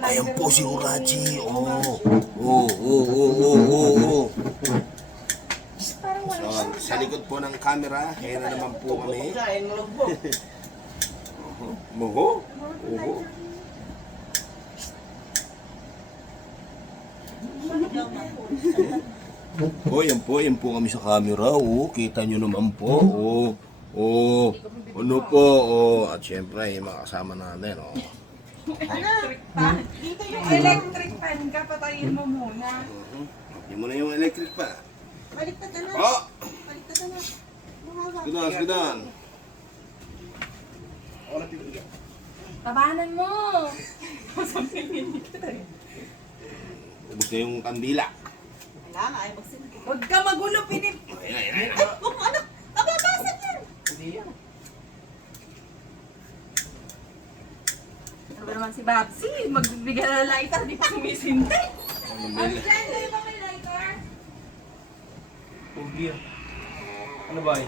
Ayan po si Urachi. Oh. Oh, oh, oh, oh, oh, oh. So, sa likod po ng camera, ayan na naman po kami. Muho? Muho? Oh, yan po kami sa camera. Oh, kita nyo naman po. Oh, oh, ano po. Oh, at syempre, yung mga kasama namin. Oh. Electric fan. Dito yung electric fan ka, patayin mo muna. Hindi mo na yung electric pa. Baliktad ka na. Oh! Baliktad ka na. Gudan, gudan. Tabanan mo. Ubus na yung kandila. Wala nga, ay magsinigil. Huwag ka magulo, pinip. Ayun, ayun, ayun. Ay, kung ano, mababasag yan. Hindi yan. Ano ba naman si Babsi? Magbibigyan na ng lighter, di pa sumisindi. Ano ba Ano yun? dyan? Dali ba may lighter? Pogi yan. Ano ba eh?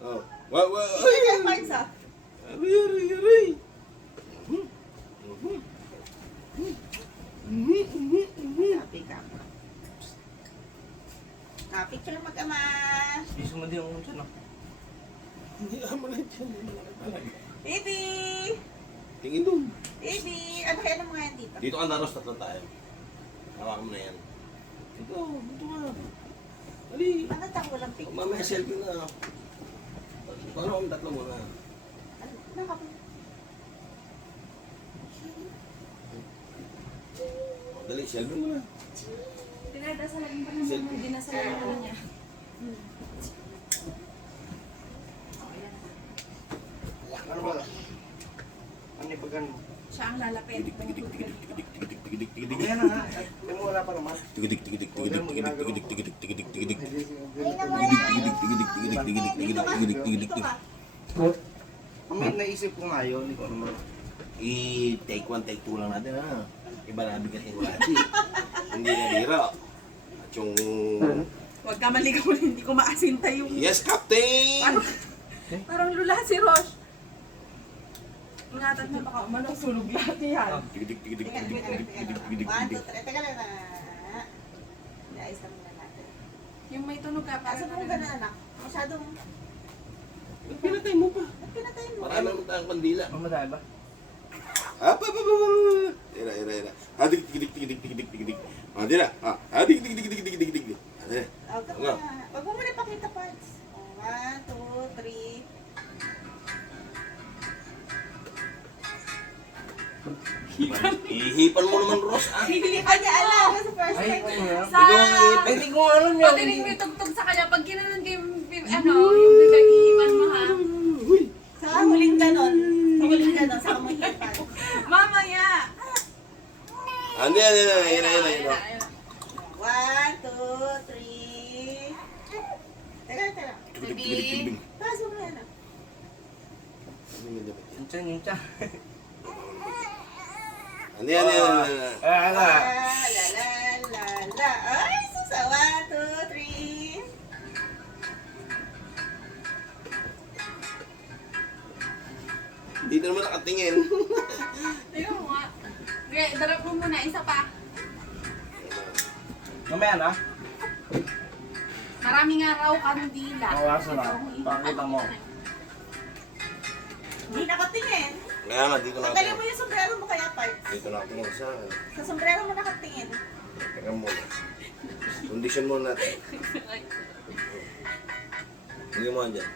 Oh, wa wa. Ay, kaya parts ah. Copy ka. Copy ka lang mag-ama. Gusto mo din ako dyan ah. Baby! Tingin doon. Baby! Ano kaya ng mga yan dito? Dito ka naros, tatlo tayo. Hawakan mo na yan. Ito, dito ka. Dali. Bakit ako walang picture? Mamaya selfie na. Paano kami tatlo muna? Ano, nakap- Dali, selfie mo na. Dinadasalan pa naman mo, dinasalan mo niya. Ano ba? Ano yung pagkan? Siya ang lalapit. Ayan na nga. Yung wala pa naman. Dito ka. May naisip ko nga yun. Hindi ko naman. I-take one, take two lang natin ha. Iba na bigat yung Urachi. Hindi na biro. At yung... Huwag ka maligaw, hindi ko maasinta yung... Yes, Captain! Parang lula si Rosh. Ingatan mo baka umanong sunog lahat yan. Tigidik, tigidik, Teka, tigidik, teka, tigidik, teka, tigidik, teka. 1, tigidik. 2, 3. Teka lang na. Iayos na muna natin. Yung may tunog ka, para mo na anak. Masyadong... Pinatay mo pa. Ba't pinatayin mo? Marami naman tayong kandila. Mamadali ba? Ira, ira, ira. Dik, tigidik, tigidik, tigidik, tigidik. Dira. Dik, dik, dik, dik, dik, dik, dik. Dira. Huwag ka Nga. muna. Huwag mo muna ipakita parts. 1, 2, 3. Ihipan mo naman, Ross. Hindi pa niya alam sa first Ay, time. ano yan? Sa... Ay, hindi ko alam yun. Patinig mo yung tugtog sa kanya. Pag kinanan ko yung yung bigay-iipan mo ha. Sa huling ganon. Sa huling ganon. Sa kamuhipan. Mamaya. Andi, andi, andi. Ira, ira, ira. 1, 2, 3. Teka, teka. Tigidik, tigidik, tigidik. Paso mo na. Yung tiyan, yung tiyan. Andi, andi, andi. La, la, la, la. Ay, susa. 1, 2, 3. Dito naman nakatingin. Ayun mo nga. Okay, darap mo muna. Isa pa. Mamaya na. Maraming araw kandila. Mawasan na. Pakita mo. Hindi nakatingin. Kaya nga, dito Tanggalin nakatingin. mo yung sombrero mo kaya, Parts. Dito nakatingin sa... Sa sombrero mo nakatingin. Teka muna. Condition muna natin. Hindi mo dyan.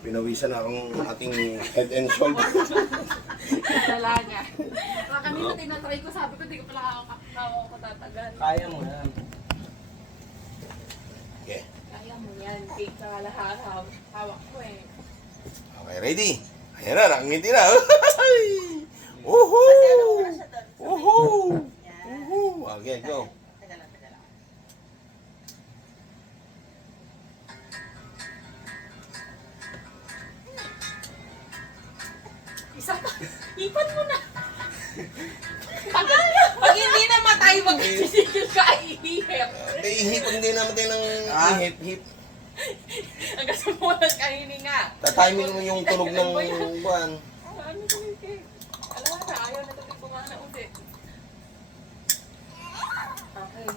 Pinawisan na akong ating head and shoulder. Dala niya. Mga kanina tinatry ko. Sabi ko, di ko pala ako katatagal. Kaya mo yan. Okay. Kaya mo yan. Cake ka lahat. Hawak ko eh. Okay, ready? Ayan na, nakangiti na. Kasi ano Woohoo! muna siya doon. Woohoo! Yan. Woohoo! Okay, go. Teka lang, teka lang. Isa pa. Ipan mo na. Pag hindi na Ay, magsisigil ka, ay ihihip. May ihip, hindi namatay ng ihip. Hanggang sa mo nagkahininga. Tatiming mo yung tunog ng buwan. Ano ko yung cake? Alam na, ayaw na tabi kumana ulit. Okay.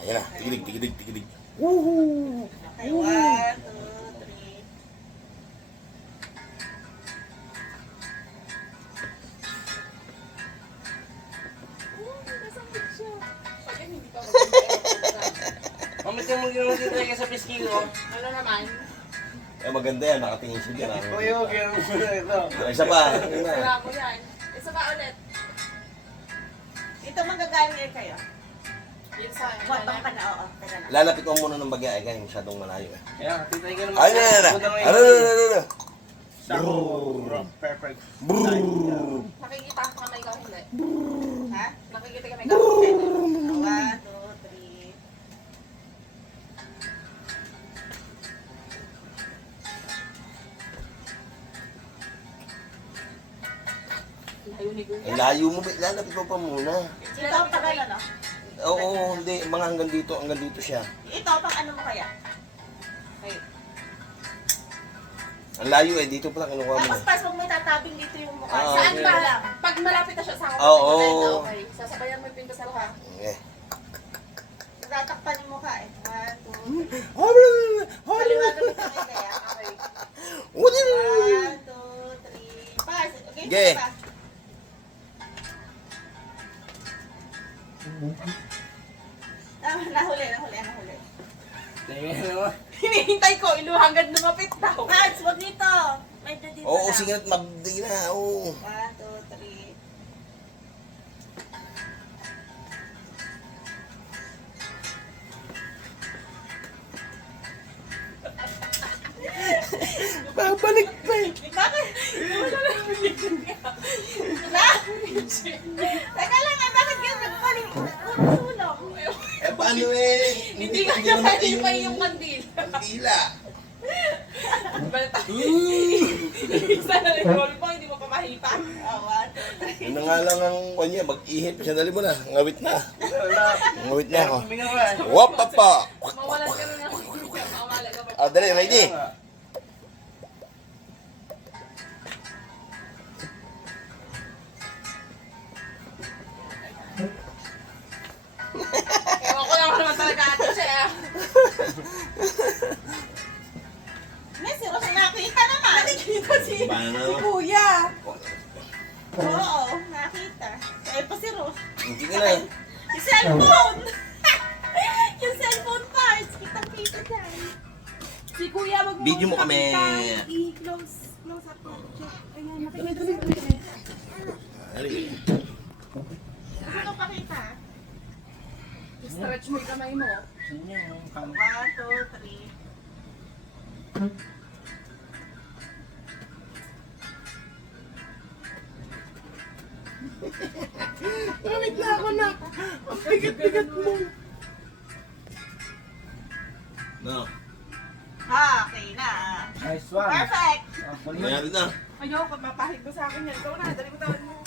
Ayan na, tigidig. Okay, 1, 2, 3. Nasakit siya. Pag yan, hindi pa mag-iipon. Mamit yung mag-try ka sa pisngi ko. Ano naman? Eh, maganda yan, nakatingin siya dyan. Uy, huwag yan mo na ito. Isa pa, yun na. Sira mo yan. Isa pa ulit. Ito manggagaling yan kayo. Yun sa Botong ka na, oo. Teka na. Lalapit mo muna ng bagya, eh, kaya masyadong malayo eh. Kaya, titry ka naman. Ay, na. Sako, perfect. Nakikita ka may ikaw hindi. Ha? Nakikita ka may ikaw hindi. 1, 2, 3. Ayaw ni Kuya. Ang layo mo, lalapit mo pa muna. Ito ang pag ano, no? Oo, hindi, mga hanggang dito siya. Ito pang ano mo kaya? Okay. Ang layo eh, dito pa lang kinukuha mo. Tapos pas, huwag mo itatabing dito yung mukha. Ah, Saan okay. ba lang? Pag malapit na siya sa akin, Oo. okay. Sasabayan mo yung pinto sa luha. Eh. Tatakpan yung mukha eh. 1, 2, 3. Ano? Paliwagan mo kami kaya. Okay. 1, 2, 3. Pas, okay? Sige. Pa. Nahuli. Tingnan naman. Hinihintay ko, hanggang lumapit daw. Mads, wag dito. Medyo dito Oo, lang. sige na't mabdi na, oo. 1, 2, 3. Babalik pa eh. Bakit? Na? Teka lang, bakit yun nagpaling? Nagpasulong. Eh, paano eh? Hindi ka naman naman yung pa yung kandil. Kandila. Isa na rin roll mo, hindi mo pa mahipa. 1, 2, 3. Yun na nga lang ang kanya, mag-ihip. Sandali mo na, ngawit na. Ngawit na ako. Huminga ka. Wap pa. Mawalan ka na ng mawala ka pa. Ah, dali, ready? Ewan ko lang naman talaga ito siya. May si Rosa nakita naman. Nakita si Paano? Kuya. Oo, nakita. Eh pa si Ros. Hindi ka na. Yung cellphone! Yung cellphone parts. Kitang-kita dyan. Si Kuya, wag mo Video mo kami. I-close up mo. Ayan, nakikita si Dali. Gusto ko pakita. Stretch mo yung kamay mo. 1, 2, 3. Ngawit na ako na. Ang bigat-bigat mo. No. Okay na. Nice one. Perfect! Ah, Nangyari na. Ayoko, mapahig ko sa akin yan. Ikaw na, dali mo tawad mo.